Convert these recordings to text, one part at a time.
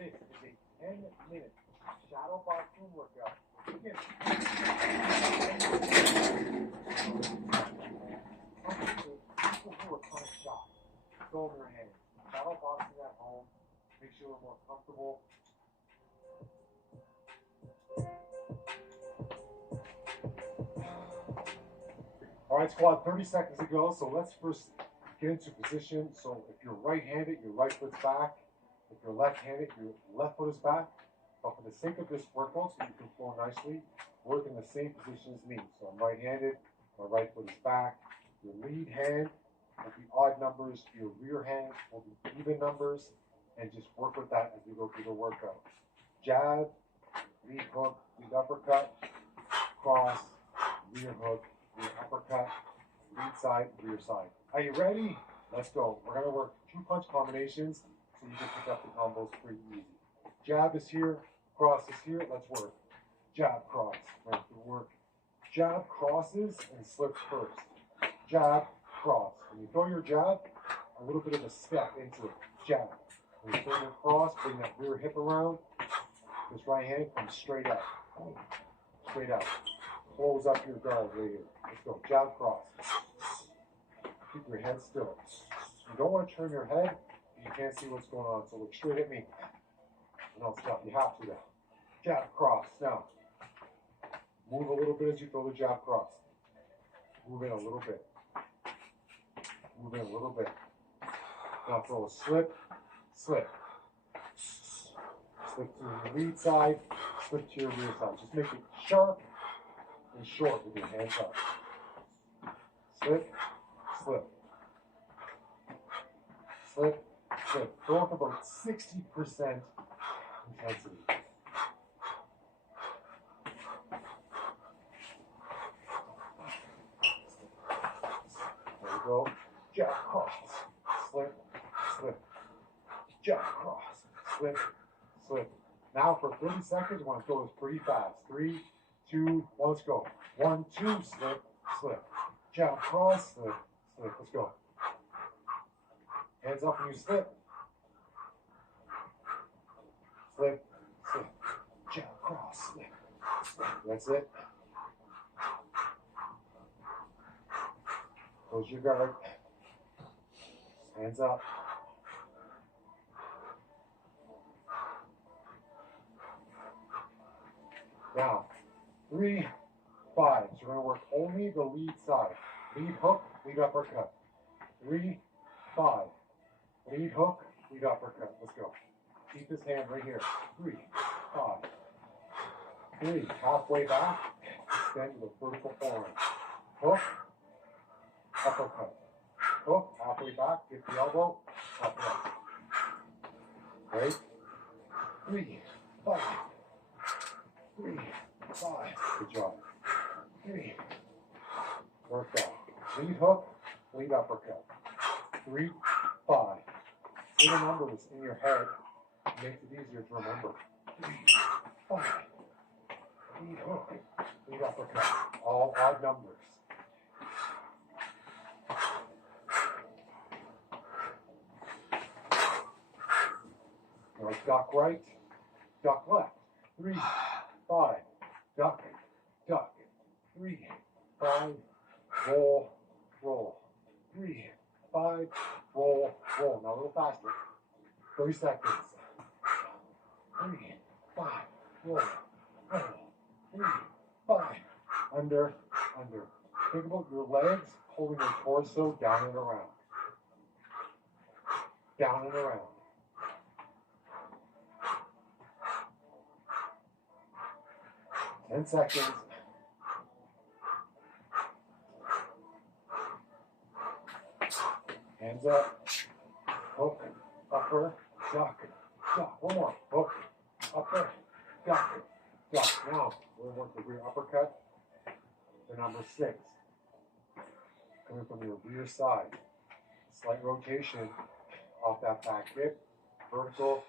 This is a 10-minute shadow boxing workout. Begin. People who are kind of shy, throw in their hands. Shadow boxing at home makes you a little more comfortable. All right, squad, 30 seconds to go. So let's first get into position. So if you're right-handed, your right foot's back. If you're left-handed, your left foot is back. But for the sake of this workout, so you can flow nicely, work in the same position as me. So I'm right-handed, my right foot is back. Your lead hand will be odd numbers. Your rear hand will be even numbers. And just work with that as we go through the workout. Jab, lead hook, lead uppercut, cross, rear hook, rear uppercut, lead side, rear side. Are you ready? Let's go. We're going to work 2 punch combinations so you can pick up the combos pretty easy. Jab is here, cross is here. Let's work. Jab, cross. We're going to work jab, crosses, and slips first. Jab, cross. When you throw your jab, a little bit of a step into it. Jab. When you throw your cross, bring that rear hip around. This right hand comes straight out. Straight out. Close up your guard right here. Let's go. Jab, cross. Keep your head still. You don't want to turn your head. You can't see what's going on. So look straight at me. No, stop. You have to now. Jab, cross. Now, move a little bit as you throw the jab, cross. Move in a little bit. Move in a little bit. Now throw a slip, slip. Slip to your lead side, slip to your rear side. Just make it sharp and short with your hands up. Slip, slip. Slip, slip. Go up about 60% intensity. There we go. Jab, cross. Slip, slip. Jab, cross. Slip, slip. Now for 30 seconds, I want to throw this pretty fast. 3, 2, 1, let's go. 1, 2, slip, slip. Jab, cross, slip, slip. Let's go. Hands up when you slip. Slip, slip. Jab, cross, slip, slip. That's it. Close your guard. Hands up. Now, 3, 5. So we're going to work only the lead side. Lead hook, lead uppercut. 3, 5. Lead hook, lead uppercut. Let's go. Keep this hand right here. 3, 5. 3. Halfway back. Extend to the vertical forearm. Hook, uppercut. Hook, halfway back. Get the elbow. Uppercut. Right? 3, 5. 3, 5. Good job. 3. Work that. Lead hook, lead uppercut. 3, 5. Say the numbers in your head. Makes it easier to remember. 3, 5. Lead hook, lead uppercut. All odd numbers. Now duck right, duck left. 3, 5. Duck, duck. 3, 5. Roll, roll. 3, 5. Roll, roll. Now a little faster. 30 seconds. 3, 5. Roll, roll. 3, 5. Under, under. Think about your legs holding your torso down and around. Down and around. Ten seconds. Hands up. Hook, upper, duck, duck. One more. Hook, upper, duck, duck. Now, we're going to work the rear uppercut for number 6. Coming from your rear side. Slight rotation off that back hip. Vertical.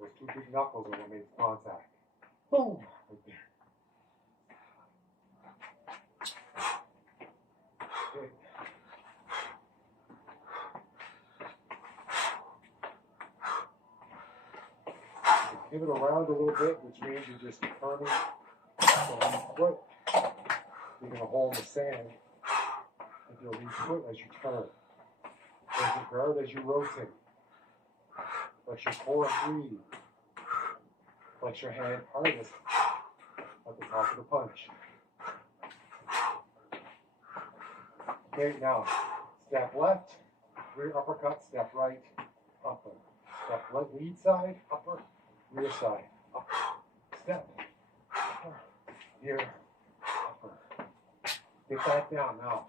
Those 2 big knuckles are what makes contact. Boom! Right there. Okay. pivot around a little bit, which means you're just turning the foot. You're going to hold the sand with your lead foot as you turn. Hold your guard as you rotate. Let your core breathe. Flex your hand hardest at the top of the punch. Okay, now step left, rear uppercut, step right, upper. Step left, lead side, upper, rear side, upper. Step, upper, here, upper. Get that down now.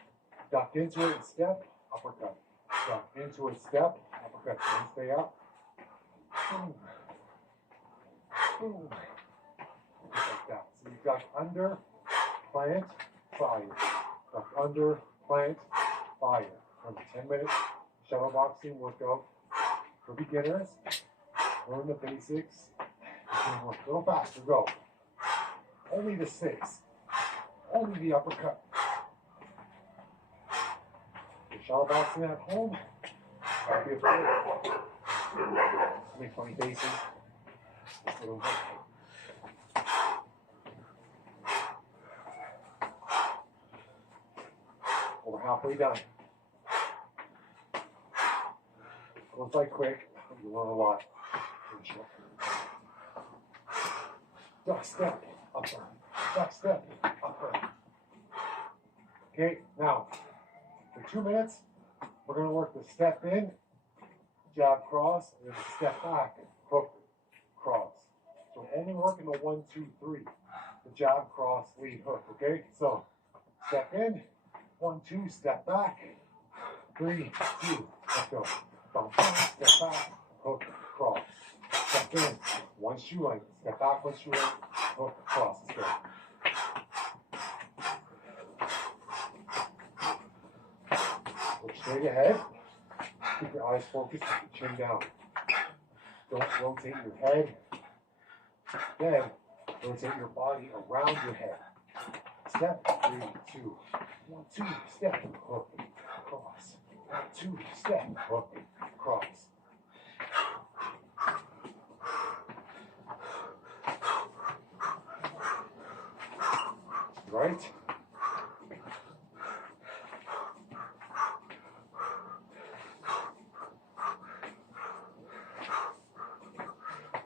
Duck into it and step, uppercut. Duck into it, step, uppercut. And stay up. Boom. Boom. Like that. So you duck under, plant, fire. Duck under, plant, fire. Remember, 10-minute shuttle boxing workout for beginners. Learn the basics. Work a little faster. Go. Only the 6. Only the uppercut. You're shuttle boxing at home. Don't be afraid. Make funny faces. We're halfway done. Goes by quick, you learn a lot. Duck step, upper. Duck step, upper. Okay, now, for 2 minutes, we're going to work the step in, jab, cross, and then the step back, hook, cross. So only working the 1, 2, 3. The jab, cross, lead, hook, okay? So, step in, 1, 2, step back, 3, 2, let's go. Bump, step back, hook, cross. Step in, 1 shoe length, step back, 1 shoe length, hook, cross, let's go. Look straight ahead, keep your eyes focused, keep your chin down. Don't rotate your head, then rotate your body around your head. Step, 3, 2, 1, 2, step, hook, cross. 1, 2, step, hook, cross. Right?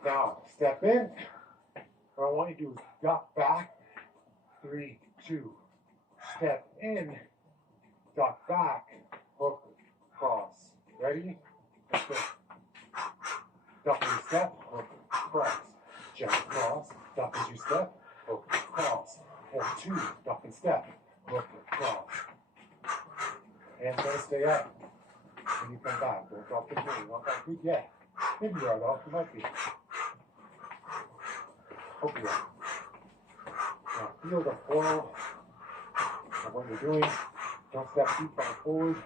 Now, step in. What I want you to do is duck back. 3, 2. Step in. Duck back. Hook. Cross. Ready? Let's go. Duck and step. Hook. Cross. Jump. Cross. Duck as you step. Hook. Cross. Hold 2. Duck and step. Hook. Cross. Hands gonna stay up. When you come back. Don't drop the knee. Not that good yet. Maybe you are though. You might be. Hope you are. Now feel the flow of what you're doing. Don't step too far forward.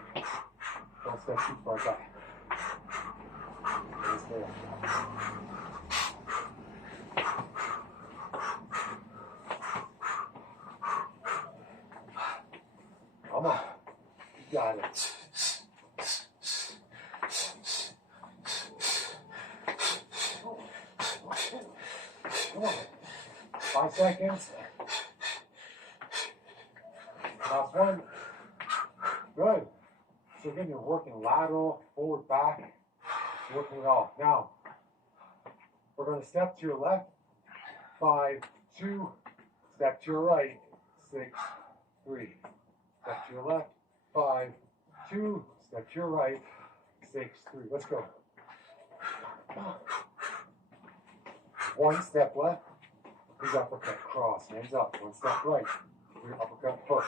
Don't step too far back. And stay up. Come on. You got it. Come on. 5 seconds. Last one. Good. So again, you're working lateral, forward, back. You're working it all. Now, we're going to step to your left. 5, 2. Step to your right. 6, 3. Step to your left. 5, 2. Step to your right. 6, 3. Let's go. 1 step left. Big uppercut, cross, hands up. 1 step right. Rear uppercut, push.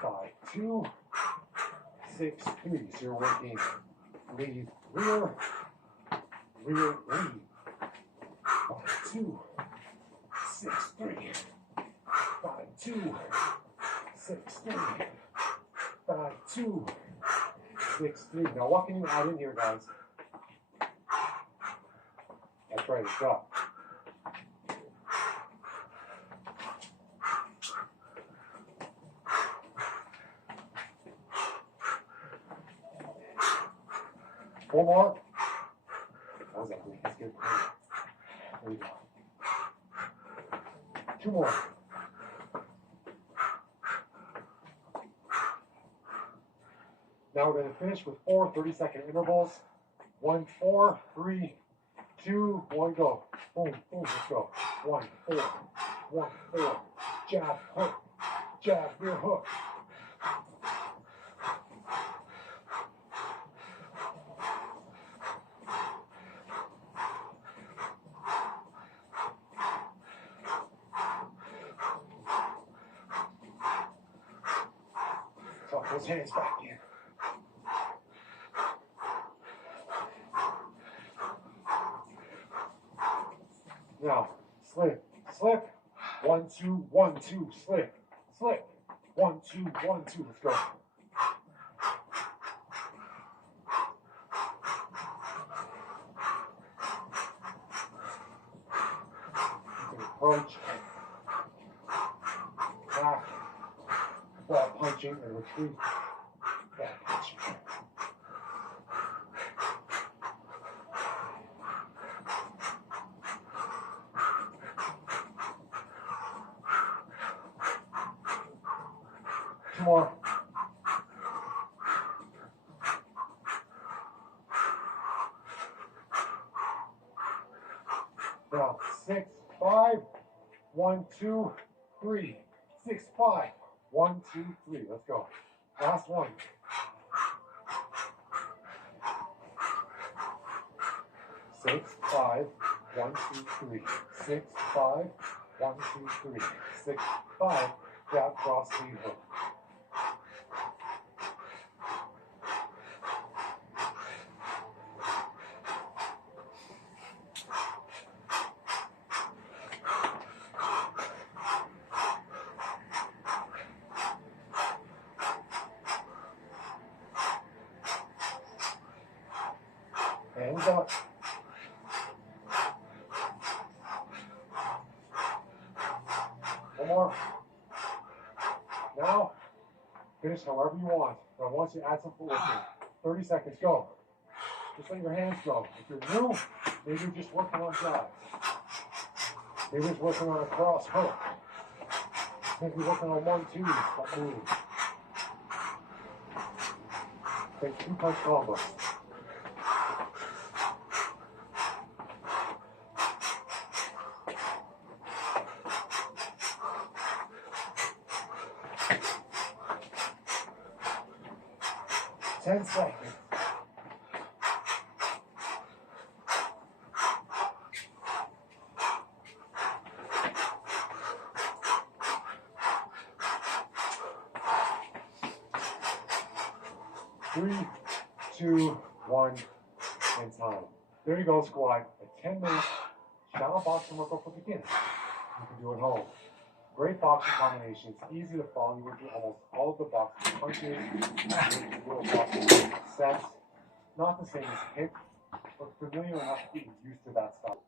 5, 2, 6, 3. So you're working lead, rear, rear, lead. 5, 2, 6, 3. 5, 2, 6, 3. 5, 2, 6, 3. Now what can you add in here, guys? That's right, it's up. 4 more. That was ugly. Let's get it. There we go. 2 more. Now we're going to finish with 4 30-second intervals. 1, 4, 3, 2, 1, go. Boom, boom, let's go. 1, 4, 1, 4. Jab, hook, jab, rear hook. Tuck those hands back in. Now, slip, slip. 1, 2, 1, 2, slip, slip. 1, 2, 1, 2, let's go. Approach, back, back punching and retreat, back punching. Two more. Now, 6, 5, 1, 2, 3, 6, 5, 1, 2, 3. Let's go. Last one. 6, 5, 1, 2, 3. 6, 5, 1, 2, 3. 6, 5. Jab, cross, lead hook. Hands up. One more. Now, finish however you want. But I want you to add some footwork in. 30 seconds, go. Just let your hands go. If you're new, maybe you're just working on jabs. Maybe you're just working on a cross hook. Maybe you're working on 1, 2, but move. Take 2 punch combos. Ten seconds. Three, 2, 1, and time. There you go, squad. A 10-minute shadow boxing workout for beginners. You can do it at home. Great boxing combination. It's easy to follow. You will do almost all of the boxing punches, little boxing sets. Not the same as hip, but familiar enough to get used to that style.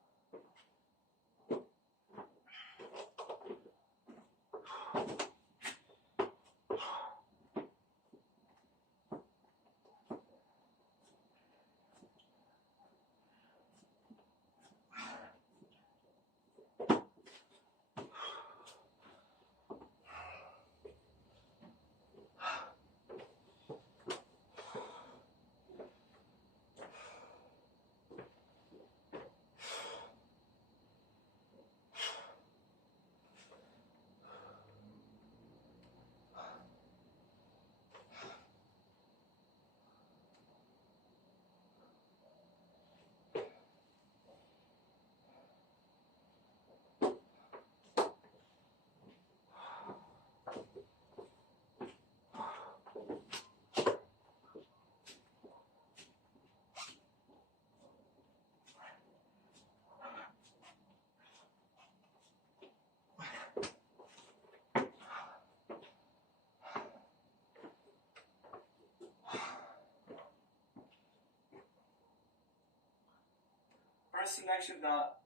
First selection that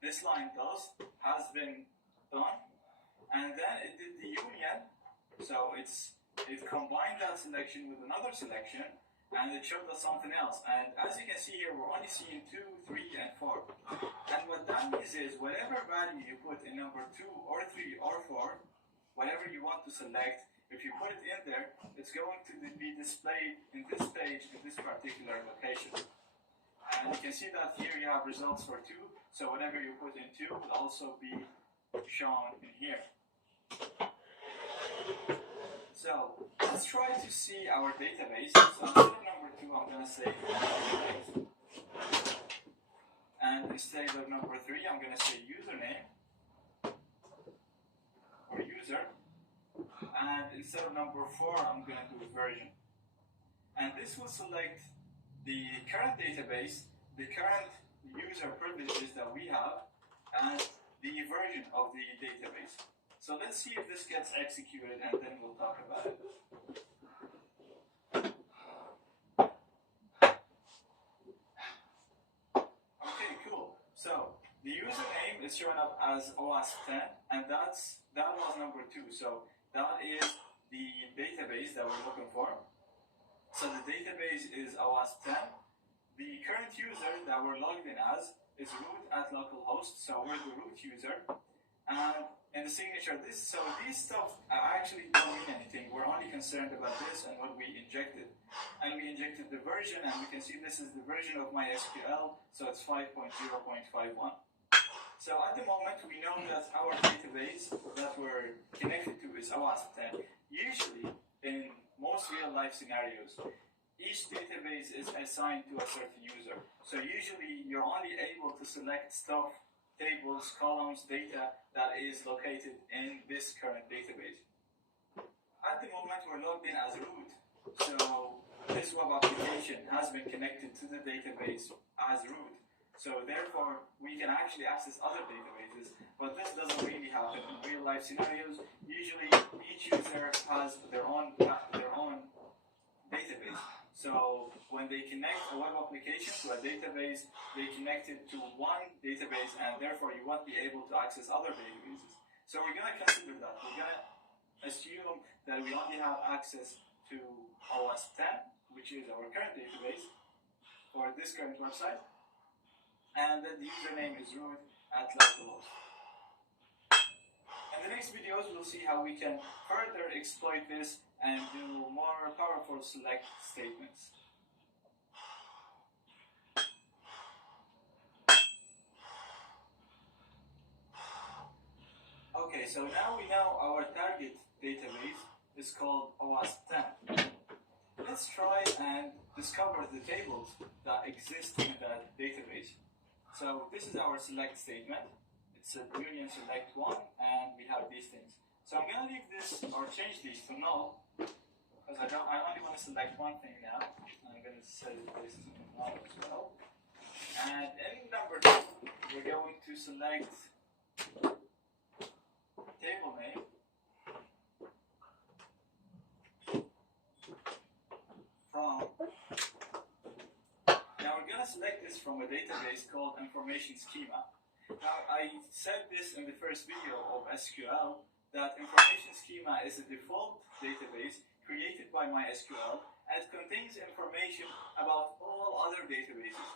this line does has been done, and then it did the union, so it combined that selection with another selection, and it showed us something else. And as you can see here, we're only seeing 2, 3, and 4. And what that means is whatever value you put in number 2 or 3 or 4, whatever you want to select, if you put it in there, it's going to be displayed in this page in this particular location. And you can see that here you have results for 2, so whatever you put in 2 will also be shown in here. So let's try to see our database. So instead of number 2, I'm going to say database. And instead of number 3, I'm going to say username or user. And instead of number 4, I'm going to do version. And this will select the current database, the current user privileges that we have, and the version of the database. So let's see if this gets executed, and then we'll talk about it. Okay, cool. So the username is showing up as OWASP 10, and that was number 2. So that is the database that we're looking for. So the database is OWASP 10. The current user that we're logged in as is root at localhost, so we're the root user. And in the signature, these stuff actually don't mean anything. We're only concerned about this and what we injected. And we injected the version, and we can see this is the version of MySQL, so it's 5.0.51. So at the moment, we know that our database that we're connected to is OWASP 10. Usually, in most real-life scenarios, each database is assigned to a certain user. So usually, you're only able to select stuff, tables, columns, data that is located in this current database. At the moment, we're logged in as root. So this web application has been connected to the database as root. So therefore, we can actually access other databases, but this doesn't really happen in real life scenarios. Usually, each user has their own database. So when they connect a web application to a database, they connect it to one database, and therefore you won't be able to access other databases. So we're going to consider that. We're going to assume that we only have access to OWASP 10, which is our current database for this current website, and then the username is root at localhost. In the next videos, we'll see how we can further exploit this and do more powerful select statements. Okay, so now we know our target database is called OWASP 10. Let's try and discover the tables that exist in that database. So this is our select statement. It's a Boolean select 1, and we have these things. So I'm going to leave this or change these to null, because I only want to select one thing now. I'm going to set this to null as well. And in number 2, we're going to select table name from. Now we're going to select this from a database called information schema. Now I said this in the first video of SQL, that information schema is a default database created by MySQL, and it contains information about all other databases.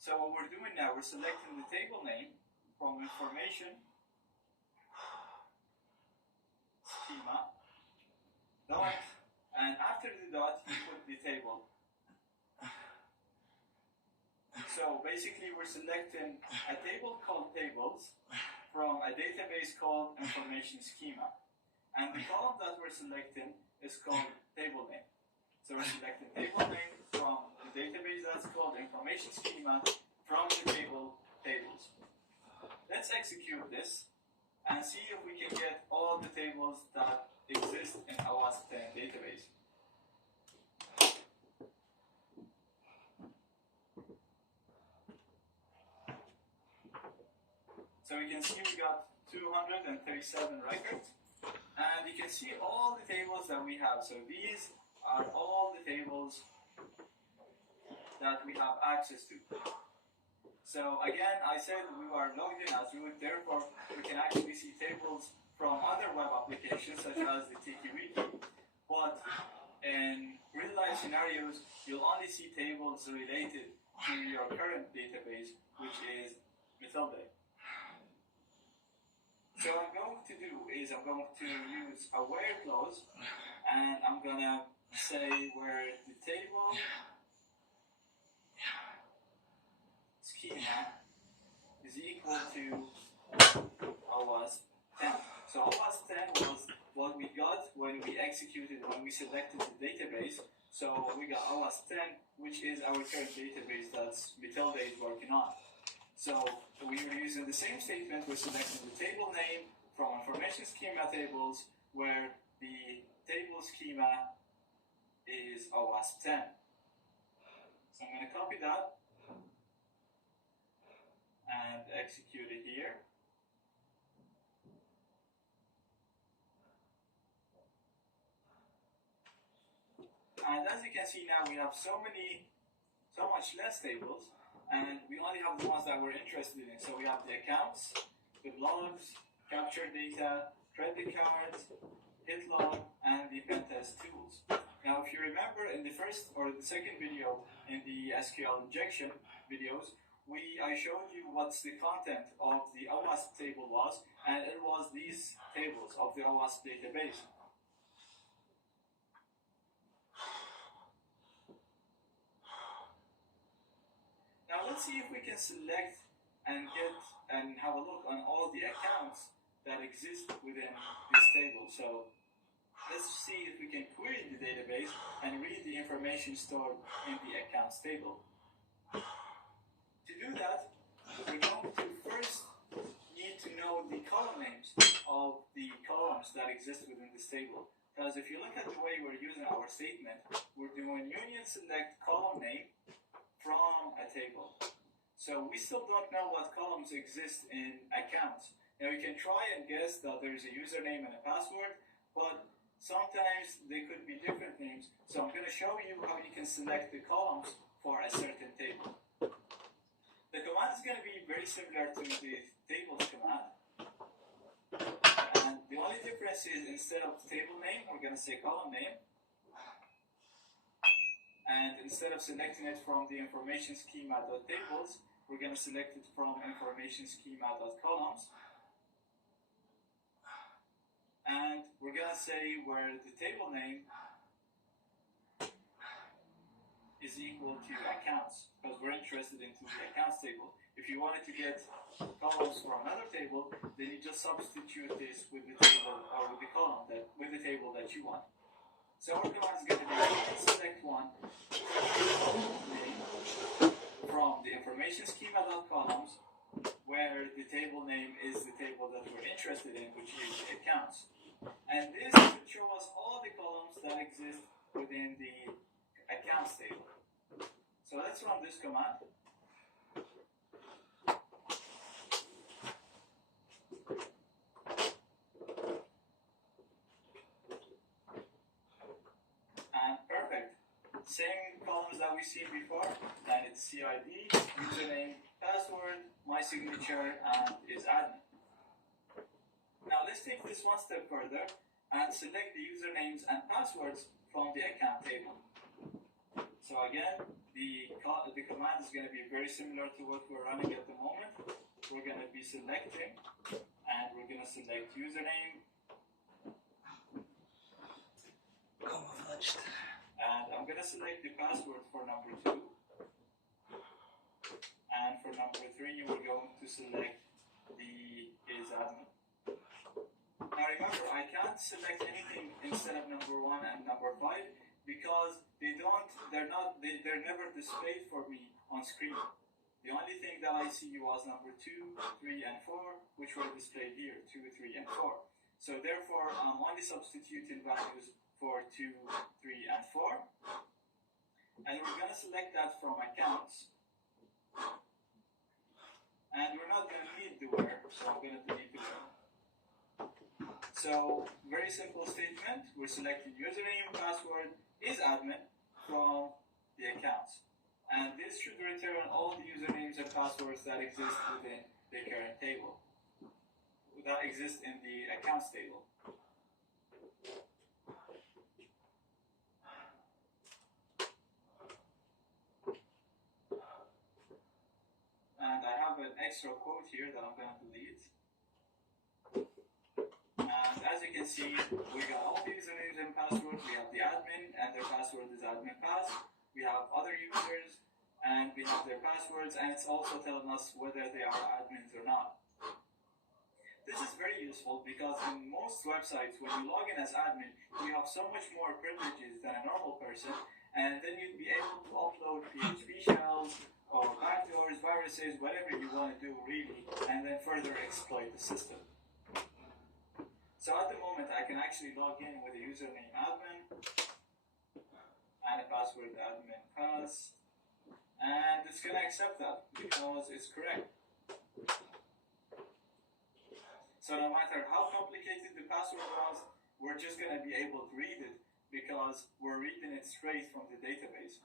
So what we're doing now, we're selecting the table name from information schema dot, and after the dot you put the table. So basically we're selecting a table called tables from a database called information schema. And the column that we're selecting is called table name. So we're selecting table name from the database that's called information schema from the table tables. Let's execute this and see if we can get all the tables that exist in OWASP 10 database. So we can see we got 237 records, and you can see all the tables that we have. So these are all the tables that we have access to. So again, I said we are logged in as root, therefore we can actually see tables from other web applications such as the TikiWiki. But in real life scenarios, you'll only see tables related to your current database, which is Matilda. So what I'm going to do is I'm going to use a where clause, and I'm going to say where the table schema is equal to OWASP 10. So OWASP 10 was what we got when we selected the database. So we got OWASP 10, which is our current database that's Matilda is working on. So we are using the same statement. We're selecting the table name from information schema tables, where the table schema is OWASP 10. So I'm going to copy that and execute it here. And as you can see now, we have so much less tables, and we only have the ones that we're interested in. So we have the accounts, the blogs, capture data, credit cards, hit log, and the pentest tools. Now, if you remember in the first or the second video in the SQL injection videos, I showed you what's the content of the OWASP table was, and it was these tables of the OWASP database. Now let's see if we can select and have a look on all the accounts that exist within this table. So let's see if we can query the database and read the information stored in the accounts table. To do that, we're going to first need to know the column names of the columns that exist within this table. Because if you look at the way we're using our statement, we're doing union select column name from a table. So we still don't know what columns exist in accounts. Now we can try and guess that there's a username and a password, but sometimes they could be different names. So I'm going to show you how you can select the columns for a certain table. The command is going to be very similar to the tables command. And the only difference is instead of table name, we're going to say column name. And instead of selecting it from the information schema.tables, we're going to select it from information schema.columns. And we're going to say where the table name is equal to accounts, because we're interested in the accounts table. If you wanted to get columns from another table, then you just substitute this with the table or with the column with the table that you want. So our command is going to be select one name from the information schema.columns, where the table name is the table that we're interested in, which is accounts. And this should show us all the columns that exist within the accounts table. So let's run this command. And perfect. Same columns that we've seen before, and it's CID, username, password, my signature, and is admin. Now let's take this one step further and select the usernames and passwords from the account table. So again, the command is going to be very similar to what we're running at the moment. We're going to be selecting, and we're going to select username. And I'm going to select the password for number 2. And for number 3, we're going to select the is admin. Now remember, I can't select anything instead of number 1 and number 5 because they're never displayed for me on screen. The only thing that I see was number 2, 3, and 4, which were displayed here, 2, 3, and 4. So therefore, I'm only substituting values for 2, 3, and 4. And we're going to select that from accounts. And we're not going to need the where, so I'm going to delete the where. So, very simple statement. We're selecting username, password, is admin from the accounts. And this should return all the usernames and passwords that exist within the current table, that exist in the accounts table. extra quote here that I'm going to delete. And as you can see, we got all the usernames and password. We have the admin, and their password is admin pass. We have other users, and we have their passwords, and it's also telling us whether they are admins or not. This is very useful because in most websites, when you log in as admin, you have so much more privileges than a normal person, and then you'd be able to upload PHP shells or backdoors, viruses, whatever you want to do really, and then further exploit the system. So at the moment, I can actually log in with a username admin and a password admin pass, and it's going to accept that because it's correct. So no matter how complicated the password was, we're just going to be able to read it because we're reading it straight from the database.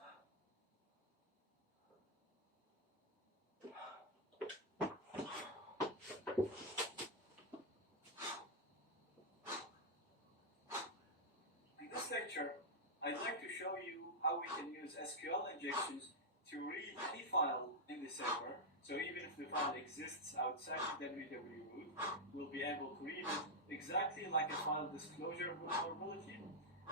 I'd like to show you how we can use SQL injections to read any file in the server. So even if the file exists outside the www root, we'll be able to read it exactly like a file disclosure vulnerability.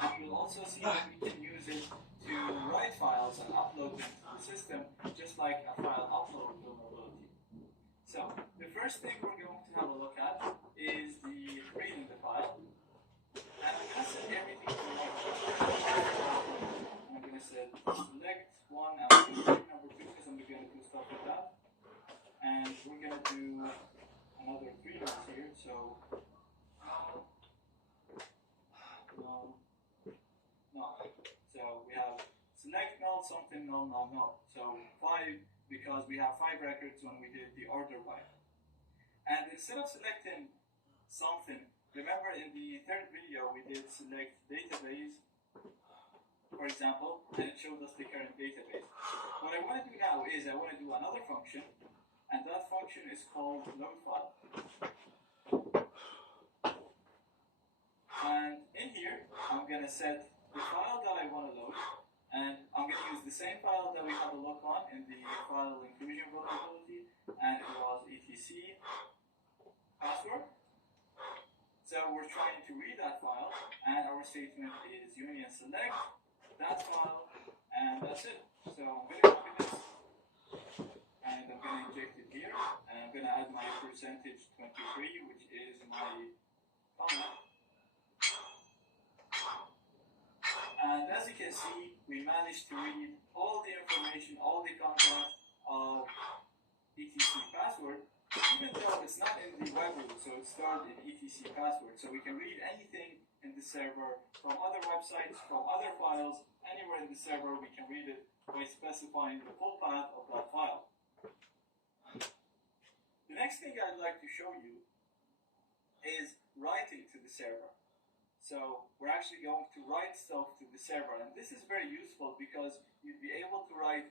And we'll also see that we can use it to write files and upload them to the system, just like a file upload vulnerability. So the first thing we're going to have a look at is the reading the file. And I'm going to set everything to I'm going to set select one and I'm going to select number 2 because I'm going to do stuff like that. And we're going to do another 3 nodes here. So no. So we have select null, something null, null, null. So 5 because we have 5 records when we did the order by. And instead of selecting something, remember in the third video we did select database, for example, and it showed us the current database. What I want to do now is I want to do another function, and that function is called load file. And in here, I'm going to set the file that I want to load, and I'm going to use the same file that we had a look on in the file inclusion vulnerability, and it was etc password. So we're trying to read that file, and our statement is union select that file, and that's it. So I'm going to copy this, and I'm going to inject it here, and I'm going to add my percentage 23, which is my comment. And as you can see, we managed to read all the information, all the content of etc password, even though it's not in the web root, so it's stored in etc password. So we can read anything in the server from other websites, from other files, anywhere in the server we can read it by specifying the full path of that file. The next thing I'd like to show you is writing to the server. So we're actually going to write stuff to the server, and this is very useful because you'd be able to write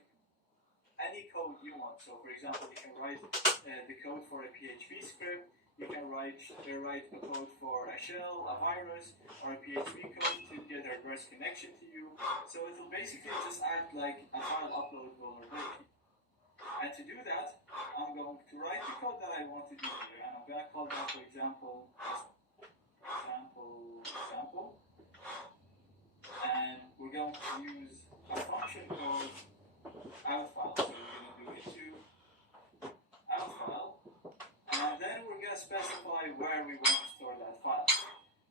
any code you want. So for example, you can write the code for a PHP script, you can write a code for a shell, a virus, or a PHP code to get a reverse connection to you. So it will basically just act like a file upload vulnerability. And to do that, I'm going to write the code that I want to do here, and I'm going to call that, for example, example. And we're going to use a function called outFile. So we're going to do it to outFile, and then we're going to specify where we want to store that file.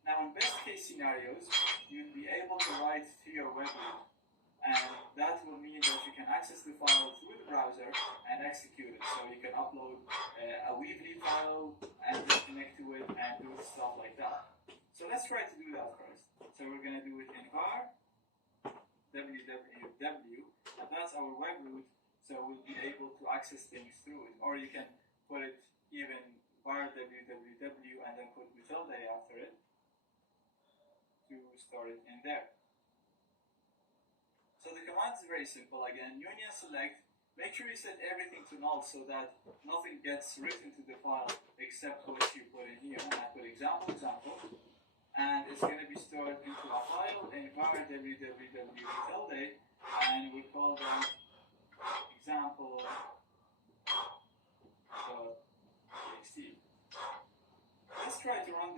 Now, in best case scenarios, you'd be able to write to your web root, and that will mean that you can access the file through the browser and execute it. So you can upload a weebly file and then connect to it and do stuff like that. So let's try to do that first. So we're going to do it in var www, and that's our web root, so we'll be able to access things through it. Or you can put it even var www and then put tilde after it to store it in there. So the command is very simple. Again, union select, make sure you set everything to null so that nothing gets written to the file except what you put in here. And I put example, and it's going to be stored into a file in var www tilde, and we call that example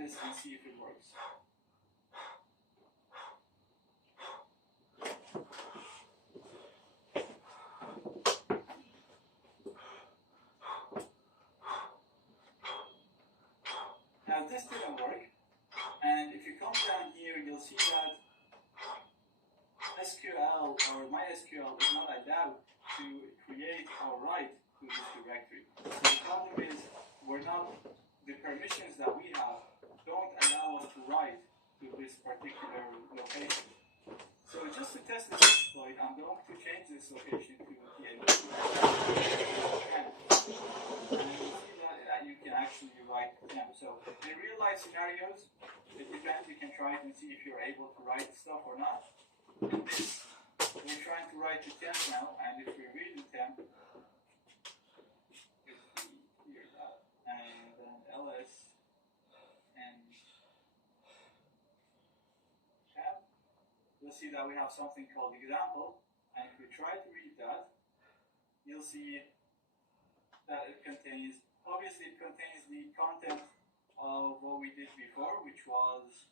this and see if it works. Now this didn't work, and if you come down here, you'll see that SQL or MySQL is not allowed to create or write to this directory. So the problem is the permissions that we have don't allow us to write to this particular location. So just to test this exploit, I'm going to change this location to TLD. And you will see that you can actually write temp. So in real life scenarios, it depends, you can try it and see if you're able to write stuff or not. In this, we're trying to write the temp now, and if we read the temp, here that, and then ls and temp, you'll see that we have something called example, and if we try to read that, you'll see that it contains, obviously it contains the content of what we did before, which was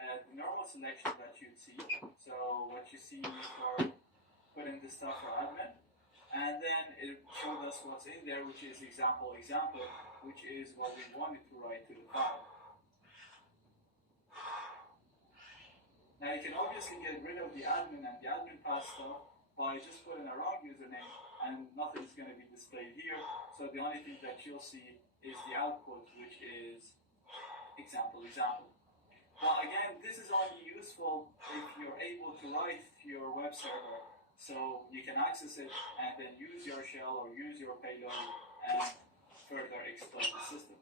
the normal selection that you'd see. So what you see for putting the stuff for admin, and then it showed us what's in there, which is example, which is what we wanted to write to the file. Now you can obviously get rid of the admin and the admin pass stuff by just putting a wrong username, and nothing's going to be displayed here. So the only thing that you'll see is the output, which is example. Now again, this is only useful if you're able to write to your web server, so you can access it and then use your shell or use your payload and further exploit the system.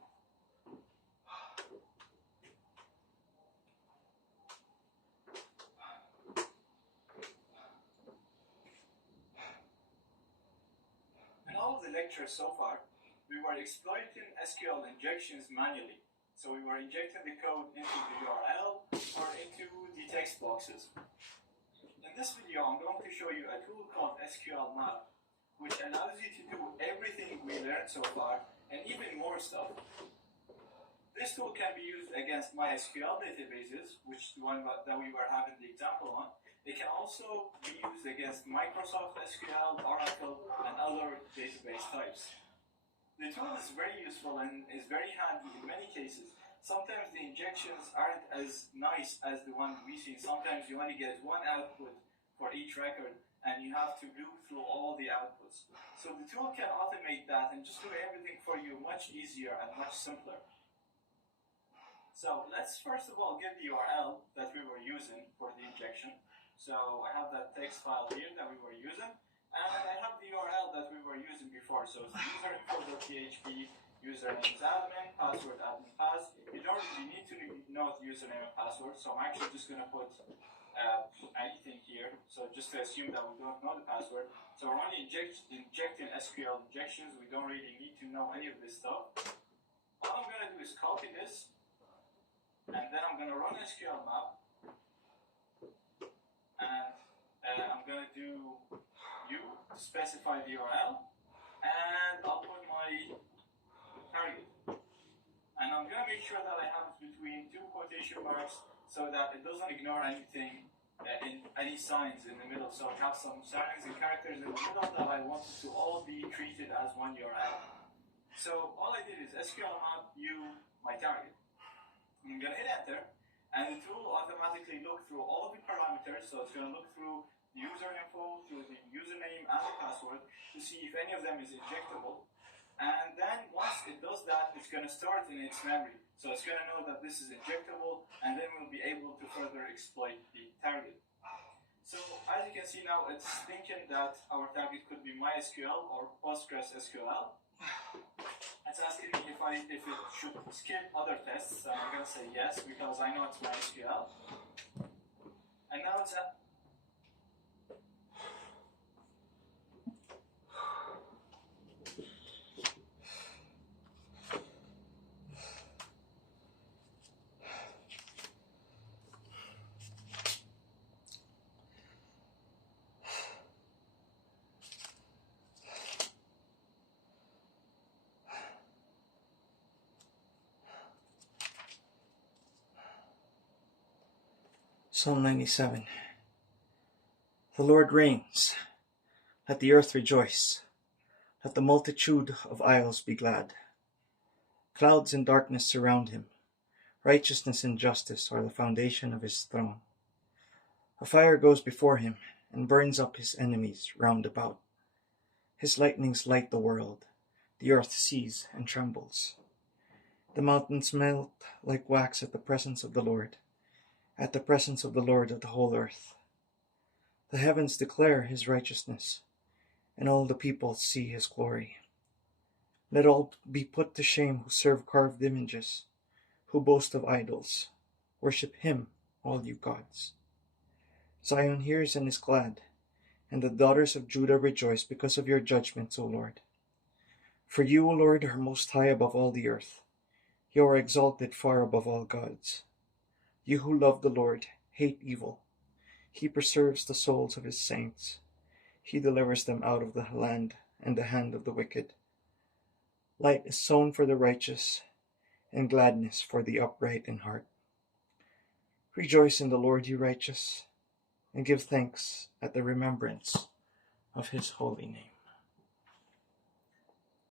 In all of the lectures so far, we were exploiting SQL injections manually. So we were injecting the code into the URL or into the text boxes. In this video, I'm going to show you a tool called SQL Map, which allows you to do everything we learned so far and even more stuff. This tool can be used against MySQL databases, which is the one that we were having the example on. It can also be used against Microsoft SQL, Oracle, and other database types. The tool is very useful and is very handy in many cases. Sometimes the injections aren't as nice as the one we see. Sometimes you only get one output for each record and you have to loop through all the outputs. So the tool can automate that and just do everything for you much easier and much simpler. So let's first of all get the URL that we were using for the injection. So I have that text file here that we were using. And I have the URL that we were using before, so it's userinfo.php, username is admin, password admin pass. You don't really need to know the username and password, so I'm actually just going to put anything here, so just to assume that we don't know the password. So we're only injecting SQL injections, we don't really need to know any of this stuff. All I'm going to do is copy this, and then I'm going to run SQL map, and I'm going to do to specify the URL, and I'll put my target. And I'm going to make sure that I have it between two quotation marks so that it doesn't ignore anything, in any signs in the middle. So I have some signs and characters in the middle that I want it to all be treated as one URL. So all I did is SQL map my target. I'm going to hit enter, and the tool will automatically look through all the parameters. So it's going to look through the user info, through the username and the password to see if any of them is injectable. And then once it does that, it's going to start in its memory. So it's going to know that this is injectable, and then we'll be able to further exploit the target. So as you can see now, it's thinking that our target could be MySQL or Postgres SQL. It's asking me if it should skip other tests, and I'm going to say yes, because I know it's MySQL. And now it's Psalm 97. The Lord reigns. Let the earth rejoice. Let the multitude of isles be glad. Clouds and darkness surround him. Righteousness and justice are the foundation of his throne. A fire goes before him and burns up his enemies round about. His lightnings light the world. The earth sees and trembles. The mountains melt like wax at the presence of the Lord, at the presence of the Lord of the whole earth. The heavens declare his righteousness, and all the peoples see his glory. Let all be put to shame who serve carved images, who boast of idols. Worship him, all you gods. Zion hears and is glad, and the daughters of Judah rejoice because of your judgments, O Lord. For you, O Lord, are most high above all the earth. You are exalted far above all gods. You who love the Lord hate evil. He preserves the souls of his saints. He delivers them out of the land and the hand of the wicked. Light is sown for the righteous, and gladness for the upright in heart. Rejoice in the Lord, you righteous, and give thanks at the remembrance of his holy name.